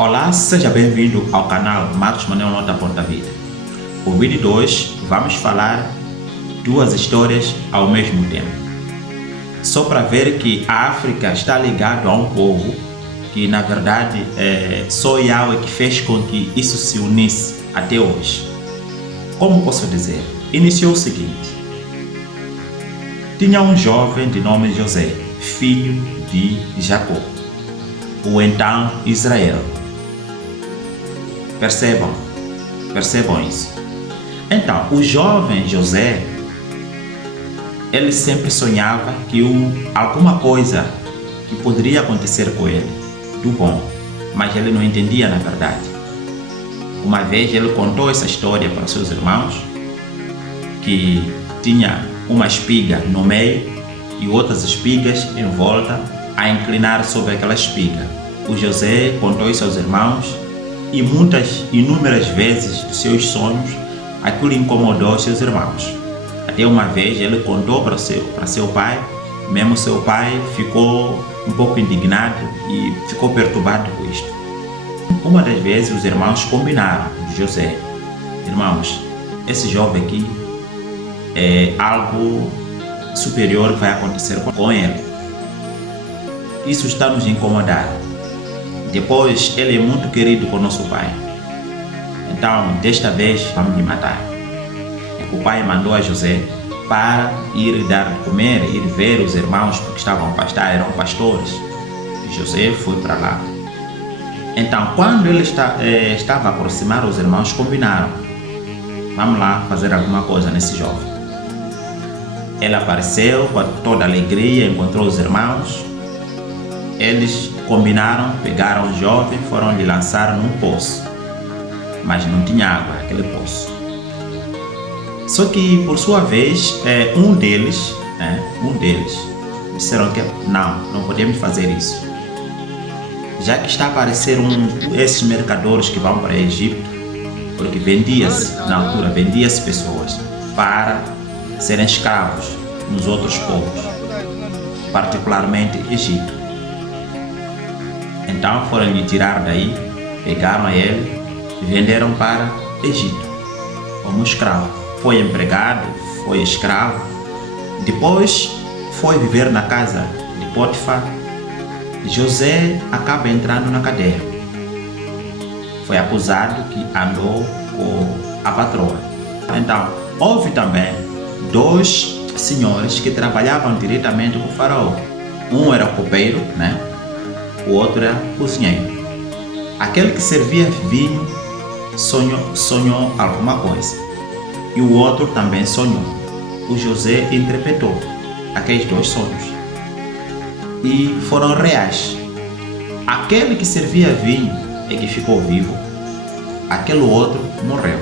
Olá, seja bem-vindo ao canal Marcos Manuel Nota Ponta Vida. O vídeo de hoje vamos falar duas histórias ao mesmo tempo. Só para ver que a África está ligada a um povo que na verdade só Yahweh que fez com que isso se unisse até hoje. Como posso dizer? Iniciou o seguinte: tinha um jovem de nome José, filho de Jacó, o então Israel. Percebam isso. Então, o jovem José, ele sempre sonhava que alguma coisa que poderia acontecer com ele, do bom, mas ele não entendia na verdade. Uma vez ele contou essa história para seus irmãos, que tinha uma espiga no meio e outras espigas em volta a inclinar sobre aquela espiga. O José contou isso aos irmãos e inúmeras vezes dos seus sonhos aquilo incomodou seus irmãos. Até uma vez ele contou para seu pai, mesmo seu pai ficou um pouco indignado e ficou perturbado com isto. Uma das vezes os irmãos combinaram de José: irmãos, esse jovem aqui é algo superior que vai acontecer com ele. Isso está nos incomodando. Depois, ele é muito querido com nosso pai. Então, desta vez, vamos lhe matar. O pai mandou a José para ir dar de comer, ir ver os irmãos, porque estavam a pastar, eram pastores. E José foi para lá. Então, quando ele estava a aproximar, os irmãos combinaram: vamos lá fazer alguma coisa nesse jovem. Ele apareceu com toda alegria, encontrou os irmãos. Eles combinaram, pegaram o jovem, foram lhe lançar num poço. Mas não tinha água naquele poço. Só que, por sua vez, um deles disseram que não podemos fazer isso. Já que está a aparecer esses mercadores que vão para o Egito, porque na altura vendia-se pessoas para serem escravos nos outros povos, particularmente Egito. Então foram lhe tirar daí, pegaram a ele e venderam para Egito como escravo. Foi empregado, foi escravo, depois foi viver na casa de Potifar. José acaba entrando na cadeia. Foi acusado que andou com a patroa. Então, houve também dois senhores que trabalhavam diretamente com o faraó. Um era copeiro, o outro era cozinheiro. Aquele que servia vinho sonhou alguma coisa. E o outro também sonhou. O José interpretou aqueles dois sonhos. E foram reais. Aquele que servia vinho é que ficou vivo. Aquele outro morreu,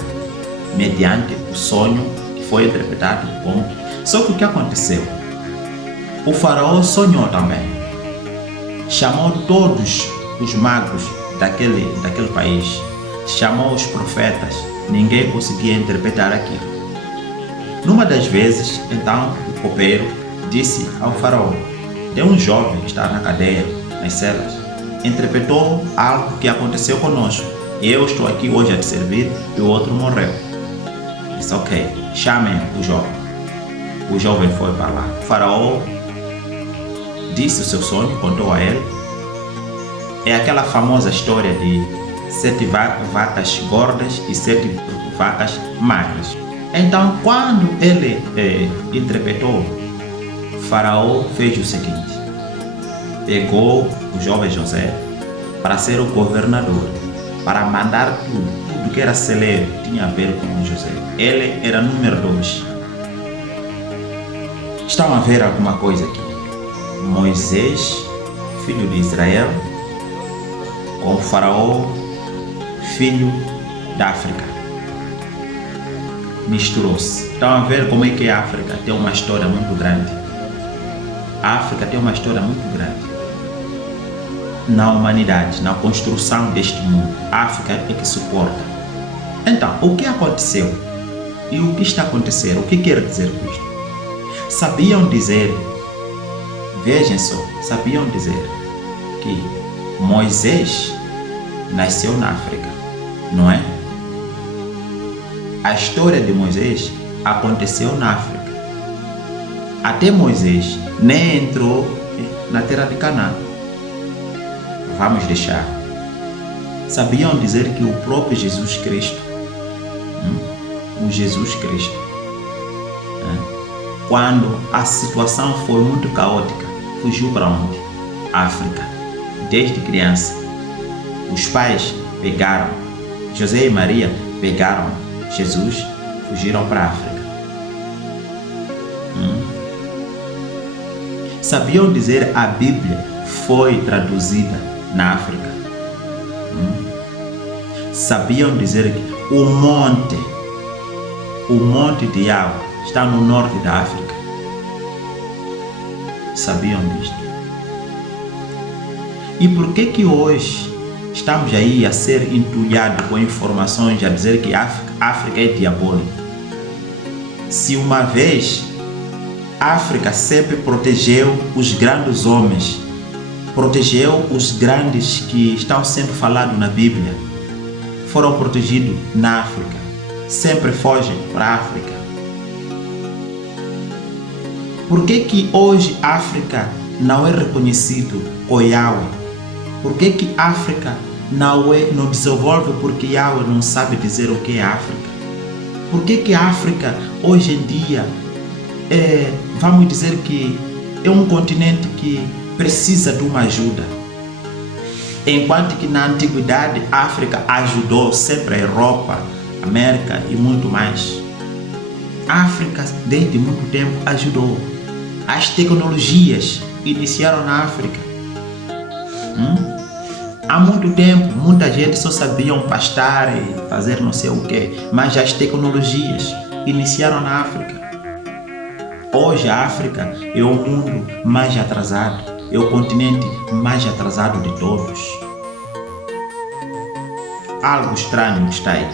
mediante o sonho que foi interpretado como. Só que o que aconteceu? O faraó sonhou também. Chamou todos os magos daquele país. Chamou os profetas. Ninguém conseguia interpretar aquilo. Numa das vezes, então, o copeiro disse ao faraó: tem um jovem que está na cadeia, nas celas, interpretou algo que aconteceu conosco. Eu estou aqui hoje a te servir e o outro morreu. Disse: ok, chamem o jovem. O jovem foi para lá. O faraó disse o seu sonho, contou a ele. É aquela famosa história de 7 vacas gordas e 7 vacas magras. Então, quando ele interpretou, o faraó fez o seguinte: pegou o jovem José para ser o governador, para mandar tudo que era celeiro, tinha a ver com José. Ele era número 2. Estão a ver alguma coisa aqui? Moisés, filho de Israel, com o faraó, filho da África. Misturou-se. Estão a ver como é que a África tem uma história muito grande. A África tem uma história muito grande na humanidade, na construção deste mundo. A África é que suporta. Então, o que aconteceu? E o que está acontecendo? O que quer dizer com isto? Sabiam dizer, vejam só, sabiam dizer que Moisés nasceu na África, não é? A história de Moisés aconteceu na África. Até Moisés nem entrou na terra de Canaã. Vamos deixar. Sabiam dizer que o próprio Jesus Cristo, o Jesus Cristo, quando a situação foi muito caótica, fugiu para onde? África. Desde criança. Os pais pegaram, José e Maria pegaram Jesus, fugiram para a África. Sabiam dizer a Bíblia foi traduzida na África? Sabiam dizer que o monte de Yahweh está no norte da África? Sabiam disto? E por que hoje estamos aí a ser entulhados com informações a dizer que a África é diabólica? Se uma vez a África sempre protegeu os grandes homens, protegeu os grandes que estão sendo falados na Bíblia, foram protegidos na África, sempre fogem para a África. Por que hoje a África não é reconhecido como Yahweh? Por que a África não desenvolve porque Yahweh não sabe dizer o que é África? Por que a África hoje em dia vamos dizer que é um continente que precisa de uma ajuda? Enquanto que na antiguidade a África ajudou sempre a Europa, a América e muito mais. A África desde muito tempo ajudou. As tecnologias iniciaram na África. Há muito tempo, muita gente só sabia pastar e fazer não sei o que, mas as tecnologias iniciaram na África. Hoje a África é o mundo mais atrasado, é o continente mais atrasado de todos. Algo estranho está aí.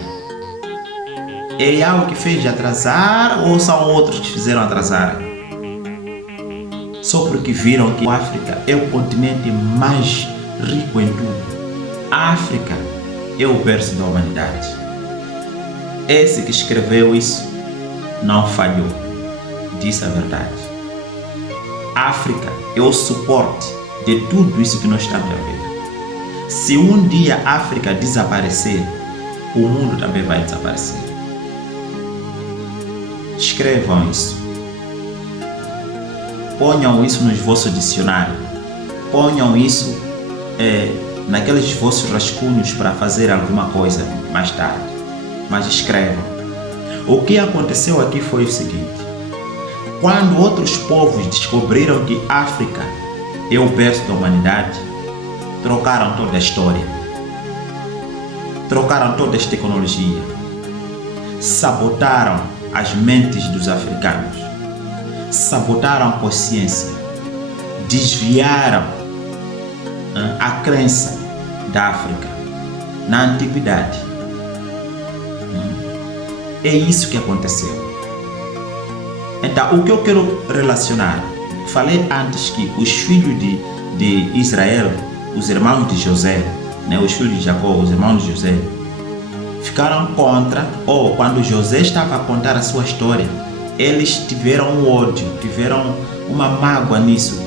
É algo que fez atrasar ou são outros que fizeram atrasar? Só porque viram que a África é o continente mais rico em tudo. A África é o berço da humanidade. Esse que escreveu isso não falhou, disse a verdade. A África é o suporte de tudo isso que nós estamos a ver. Se um dia a África desaparecer, o mundo também vai desaparecer. Escrevam isso. Ponham isso nos vossos dicionários. Ponham isso naqueles vossos rascunhos para fazer alguma coisa mais tarde. Mas escrevam. O que aconteceu aqui foi o seguinte. Quando outros povos descobriram que África é o berço da humanidade, trocaram toda a história. Trocaram toda a tecnologia. Sabotaram as mentes dos africanos. Sabotaram a consciência. Desviaram a crença da África na antiguidade. É isso que aconteceu. Então, o que eu quero relacionar, falei antes que os filhos de Israel, os irmãos de José, os filhos de Jacó, os irmãos de José, ficaram contra, ou quando José estava a contar a sua história, eles tiveram um ódio, tiveram uma mágoa nisso,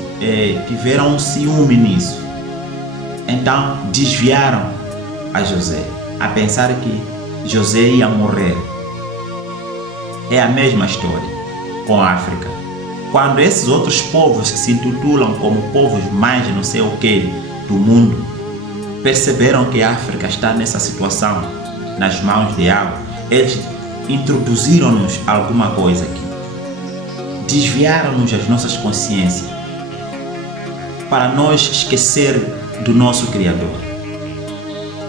tiveram um ciúme nisso. Então desviaram a José, a pensar que José ia morrer. É a mesma história com a África. Quando esses outros povos que se intitulam como povos mais não sei o que do mundo, perceberam que a África está nessa situação, nas mãos de Yahweh, eles introduziram-nos alguma coisa aqui. Desviaram-nos as nossas consciências para nós esquecer do nosso Criador.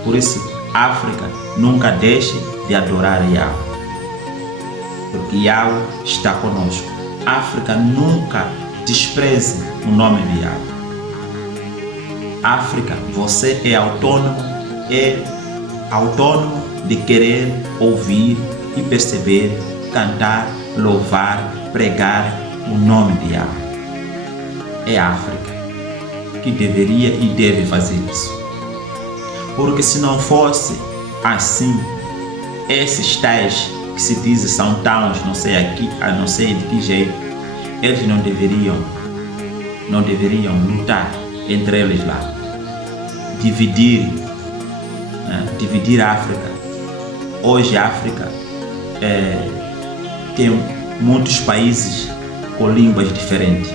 Por isso, África nunca deixe de adorar Yahweh, porque Yahweh está conosco. África nunca despreze o nome de Yahweh. África, você é autônomo de querer ouvir e perceber, cantar, louvar, pregar o nome de Yahweh. É a África que deveria e deve fazer isso. Porque se não fosse assim, esses tais que se dizem são towns, não sei aqui, a não sei de que jeito, eles não deveriam lutar entre eles lá, dividir, né? Dividir a África. Hoje a África tem muitos países com línguas diferentes,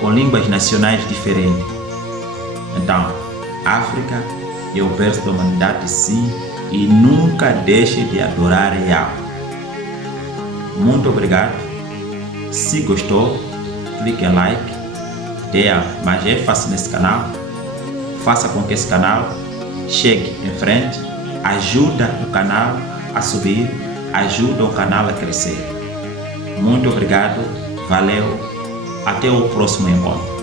com línguas nacionais diferentes. Então, África é o berço da humanidade, sim, e nunca deixe de adorar Yahweh. Muito obrigado. Se gostou, clique em like, dê mais ênfase nesse canal, faça com que esse canal chegue em frente, ajuda o canal a subir, ajuda o canal a crescer. Muito obrigado, valeu, até o próximo encontro.